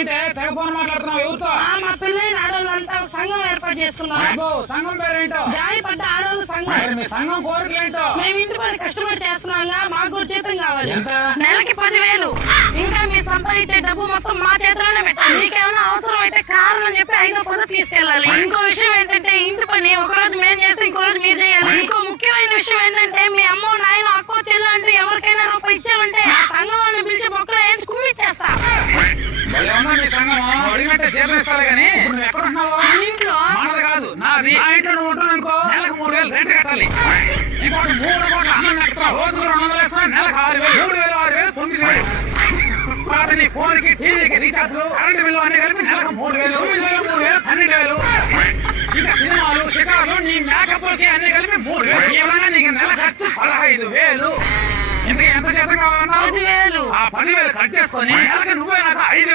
ఏంటే తెగ ఫోన్ మాట్లాడుతున్నావు ఎవరితో? మా పెళ్ళైన ఆడవాళ్ళంతా సంఘం ఏర్పాటు చేసుకున్నాం. అబ్బో, సంఘం పేరేంటో? జాయిపడ్డ ఆడవాళ్ళ సంఘం. మరి మీ సంఘం కోరికలేంటో? మేము ఇంటి పని కష్టపడి చేస్తున్నాంగా, మాకు కూడా జీతం కావాలి. ఎంత? నెలకి 10,000. ఇంకా మీరు సంపాదించే డబ్బు మొత్తం మా చేతిలోనే పెట్టాలి. మీకేమైనా అవసరం అయితే కారణం అని చెప్పి 5వ పదో తీసుకెళ్ళాలి. ఇంకో విషయం ఏంటంటే ఇంటి పని ఒకరోజు మేము చేస్తే ఇంకో రోజు మీరు చేయాలి. ఇంకో ముఖ్యమైన విషయం ఏంటంటే మీ అమ్మో నాయన అక్కో చెల్లి అంటే ఎవరికైనా రూపాయి ఇచ్చామంటే ఆ సంఘం వాళ్ళని పిలిచి మొక్కలు వేసి కుమ్మిచ్చేస్తా. ఏమన్నా మీ సంఘం అడిగినట్టే జీతం ఇస్తారు కానీ నువ్వు ఎక్కడ ఉన్నావు? ఇంట్లో మనది కాదు, నాది. ఆ ఇంట్లో నువ్వు ఉంటున్నావు అనుకో, నెలకు 3,000 రెంట్ కట్టాలి. ఇంకోటి 3 కోట్ల అన్నం కడతావు, రోజుకు 200 వేస్తున్నావు, నెలకు 6,000, 3,000, 6,000, 9,000. తర్వాత నీ ఫోన్ కి టీవీకి రీఛార్జ్లు కరెంటు బిల్లు అన్ని కలిపి నెలకు 3,000, 9,000, 3,000, 12,000. ఇంకా సినిమాలు షికార్లు నీ మేకప్లకి అన్ని కలిపి 3,000. ఏమన్నా నీకు నెల ఖర్చు 15,000. ఇంతకీ ఎంత జీతం కావాలన్నా 10,000. ఆ 10,000 కట్ చేసుకొని నెలకి నువ్వే నాకు 5,000